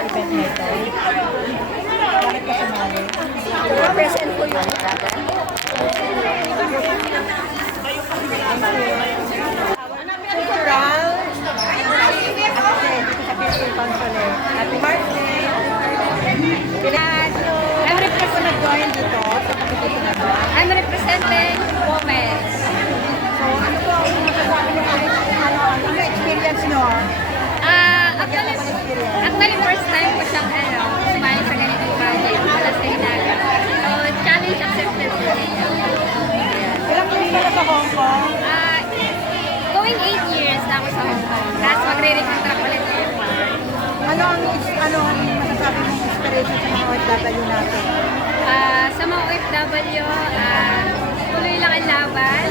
event na ito? Bakit ka sumali? Represent po yung Itaga. Cultural. Kasi dito sa Philippine Consulate. Happy birthday! Ano rin ka nag-join dito sa competition na to? I'm representing women. So, ano po ang masasabi niyo kahit ano experience niyo? Actually, first time ko siyang sumali sa ganitong project para sa Itaga. So, challenge accepted po. Ilang years ka na sa Hong Kong? Going 8 years na ako sa Hong Kong. Tapos magre-recontract ulit ako. Ano ang masasabi mong inspiration sa mga OFW natin? Sa mga OFW, tuloy lang ang laban.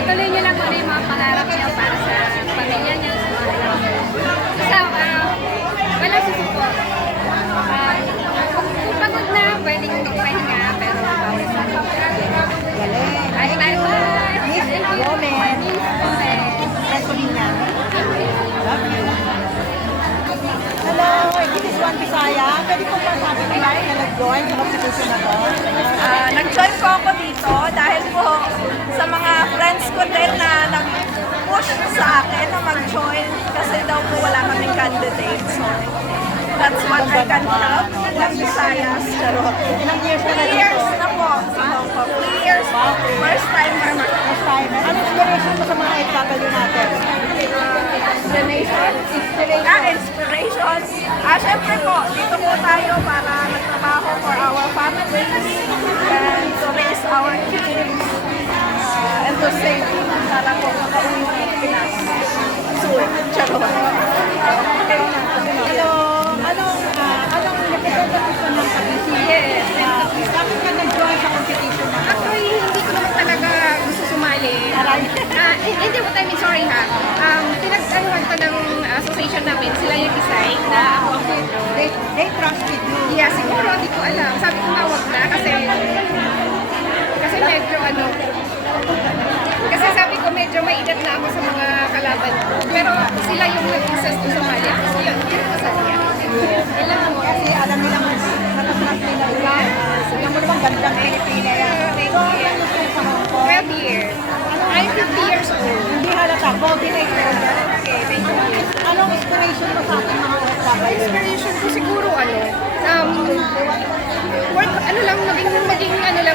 Ituloy niyo lang kung ano yung mga pangarap niyo para sa pamilya niyo, sa mga anak niyo. Basta, walang susuko. Kung pagod na, pwedeng magpahinga, pero bawal sa akin. Galing. Bye-bye! Miss Women. Resto niya. Love you. Hello, this is Juan Bisaya. Pwede po ba sabi niyo na nag-join sa competition na to? Nag-join po ako dito dahil po sa mga friends ko din na nag-push sa akin na mag-join kasi daw po wala kaming candidate. So, that's what I can help. Las Visayas. Charot. Ilang years ka na 3 dito? years na po sa Hong Kong. 3 years po. First time ever. First time. Ano inspiration mo sa mga OFW natin? Inspiration. Syempre po, dito po tayo para magtrabaho for our families and to raise our kids and to save para po makauwi ng Pinas soon. Charot. Hello, anong representative ko ng Cavite? Yes. Bakit ka nag-join sa competition na to? Actually, hindi ko naman talaga gusto sumali. Hindi po tayo, sorry ha. Pinag-anuhan ko ng association namin, sila yung design na ako ang medyo. They trusted you. Yeah, siguro, hindi ko alam. Sabi ko nga wag na kasi medyo kasi sabi ko medyo may edad na ako sa mga kalaban ko. Pero sila yung nag-insist ko sumali. So yun ko sa niya. Kailangan mo. Kasi alam nila natatrust nila yan. Alam mo naman gandang Pilipina yan. Thank So, you. ano sa'yo sa Hong Kong? 12 years. I'm 50 years old. Hindi halata. Golden age ka na. Okay, thank you. Anong inspiration mo sa ating mga OFW? Inspiration ko siguro work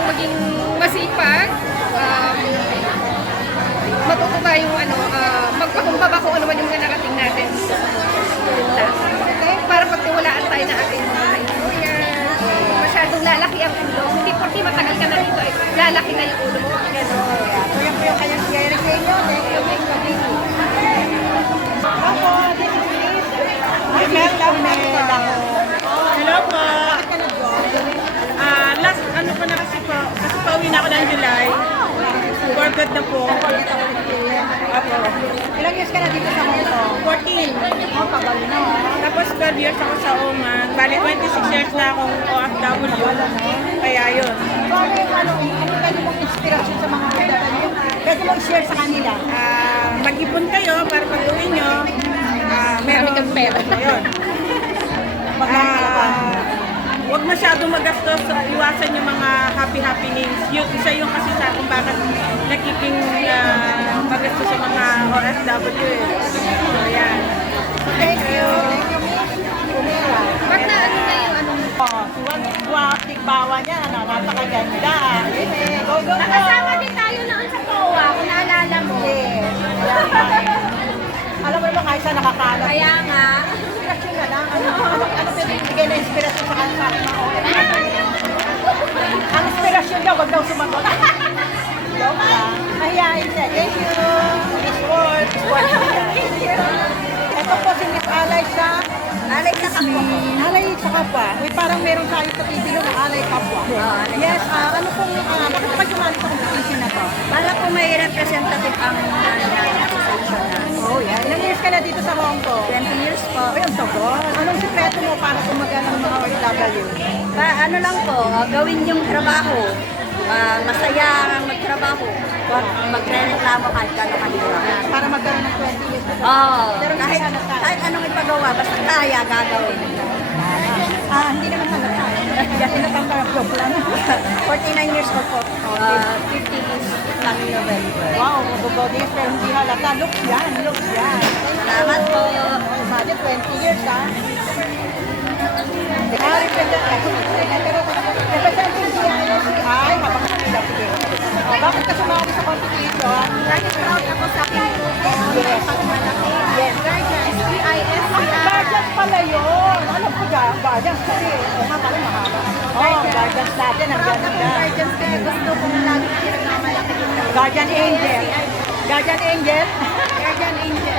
maging masipag, matuto tayong magpakumbaba kung ano man yung narating natin dito sa punta. Okay? Para pagtiwalaan tayo na ating mga employer. Masyadong lalaki ang ulo. Hindi porque matagal ka na dito, lalaki na yung ulo mo. So, yan po yung kanyang sharing sa inyo. Thank you, Miss Cavite. Ako, this is Miss. Hello po. Bakit ka nag-join? Last ano po na kasi po, kasi pauwi na ako ng July. For good na po. Apo. Ilang years ka na dito sa Hong Kong? 14. Oh, tagal na. Tapos 12 years ako sa Oman. Bali 26 years na akong OFW. Kaya yun. So, ano pwede mong inspirasyon sa mga OFW? Pwede mong share sa kanila? Mag-ipon kayo para pag uwi nyo. Meron kang pera. Yun. Huwag masyadong magastos, iwasan yung mga happy happenings. Yun, isa yung kasi sa kung bakit nagiging magastos sa mga OFW eh. So, yan. Thank you. Thank you, Miss Pumera. Ba't na yung Tigbawa niya, napakaganda. Go, go, go. Nakasama din tayo noon sa COA, kung naalala mo. Yes. Alam mo naman kahit saan nakakalat. Kaya nga, Inspirasyon na lang. Ano pwede ibigay na inspirasyon sa kanila sa ating mga OFW? Ang inspirasyon daw, wag daw sumagot. Joke lang. Mahihain siya. Thank you. Miss Ford. Thank you. Ito po si Miss Alay sa alay sa kapwa. Alay sa kapwa. Uy, parang meron tayo sa TV na Alay kapwa. Yes, ano pong, bakit pa sumali sa competition na to? Para po may representative ang association na. Oh, yeah. Ilang years ka na dito sa Hong Kong? 20 years po. Uy, ang tagal. Anong sikreto mo para tumagal ng mga OFW? Ano lang po, gawin yung trabaho. masaya ang magtrabaho. Huwag magre-reklamo kahit gano'n kahirap. Para magkaroon ng 20 years. Oo, Pero hindi kahit, halata. kahit anong ipagawa, basta kaya gagawin. Hindi naman halata. Kasi natang joke lang. 49 years old po. 50 is coming November. Wow, magbo-body pero hindi halata. Looks yan, looks yan. Salamat po. Imagine 20 years, ha? Representing DISCI, mapakakita, sige. Bakit ka sumali sa competition? Dahil proud ako sa aking grupo. Yes. Pagmalaki. Yes. Guardians, DISCI. Guardians pala yun. Alam ko Guardians kasi, nga pala mahaba. Guardians natin, ang Proud ganda. ako Guardians kaya gusto kong lagi pinagmamalaki yung Guardian Angel. Guardian Angel. Guardian Angel.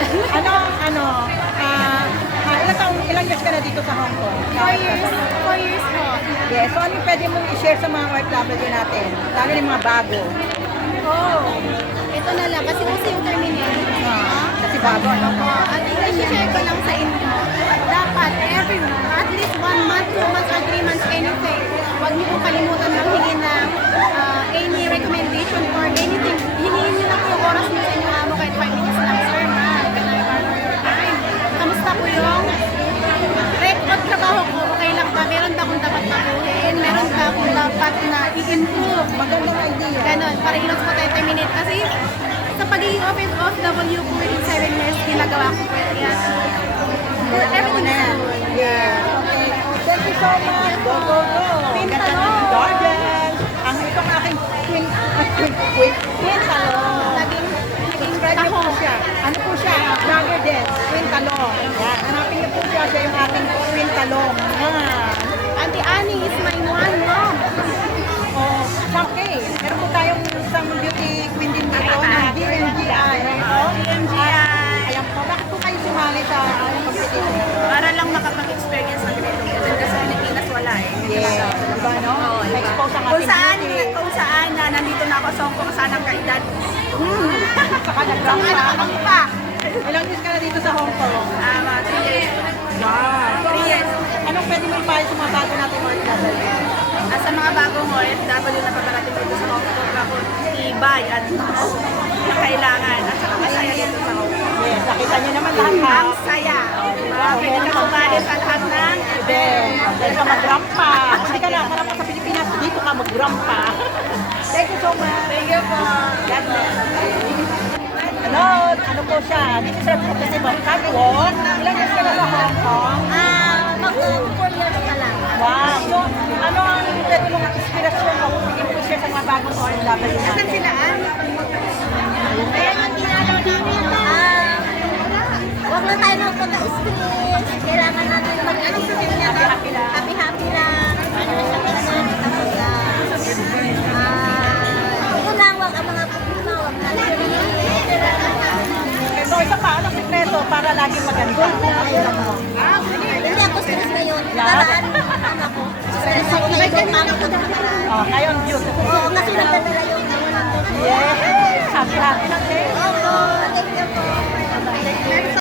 Ilang years ka na dito sa Hong Kong? 4 years. 4 years po. Yes, so ano yung pwede mong i-share sa mga OFW natin? Lalo na yung mga bago. Ito na lang, kasi gusto yung terminate. Kasi bago, ano? At i-share ko lang sa inyo, dapat every at least 1 month, 2 months, or 3 months, anything. Huwag niyo po kalimutan maghingi ng any recommendation or anything. Hingin niyo na po yung oras niyo sa inyong amo kahit 5 minutes lang. Sir, ma'am, can I borrow your time? Kamusta po yung record trabaho ko? Okay lang ba? Meron ba akong dapat baguhin? Meron ba akong dapat na i-improve? Magandang idea. Ganon, para ilos po tayo terminate. Kasi sa pagiging OFW po within 7 years, ginagawa ko po yan. Everything na yan. is good. Yeah. Okay. Thank you so much. Go, go, go. Twin Ganda talong. ng Guardian. Ang itong aking twin talong. Naging Describe niyo po siya. Ano po siya? Brother din. Twin talong. Yan. Hanapin niyo po siya. Siya yung ating twin talong. Yan. Auntie Annie is my one mom. Oh, okay. Meron po tayong isang beauty queen din dito ng DMGI. Ayan po. Bakit po kayo sumali sa competition? Para lang makapag-experience ng ganitong event kasi Pilipinas wala eh. Yes. Diba, no? Na-expose ang Kung ating saan, beauty. kung saan na nandito na ako sa Hong Kong, saan ang kaedad. Saka nag-rank Ano pa. pa? Ilang years ka na dito sa Hong Kong? 3 years. Wow. 3 years. Anong pwede mo ipayo sa mga bago natin mga OFW? At sa mga bagong OFW na paparating dito sa Hong Kong, ako tibay at na kailangan. At saka masaya dito sa Hong Kong. Yes, nakita niyo naman lahat ha. Ang saya. Diba? Pwede ka sumali sa lahat ng Then, dahil ka mag-ramp pa. Hindi ka nakakarap sa Pilipinas, dito ka mag-ramp pa. Thank you so much. Thank you po. God bless. Ano po siya? This is representative of Catwalk. Ilan years ka na sa Hong Kong? Mag-4 years pa lang. Wow. So, ano ang pwede mong inspirasyon o i-share sa mga bagong OFW natin? Kaya ang ginagawa namin, huwag lang tayo magpaka-stress. Kailangan natin mag-ano sa kanya. Happy-happy lang. Happy-happy lang. Ano sa kanya. Tapos, yun lang, huwag ang mga problema, huwag natin. So, isa pa, anong sikreto para laging maganda? Hindi ako stress ngayon. Nakaraan, ano ko. Stress ako ngayon. Mama ko na nakaraan. Oh, ngayon, beautiful. Oo, kasi nagdadala yung Yes! Happy-happy lang din. Opo, thank you po.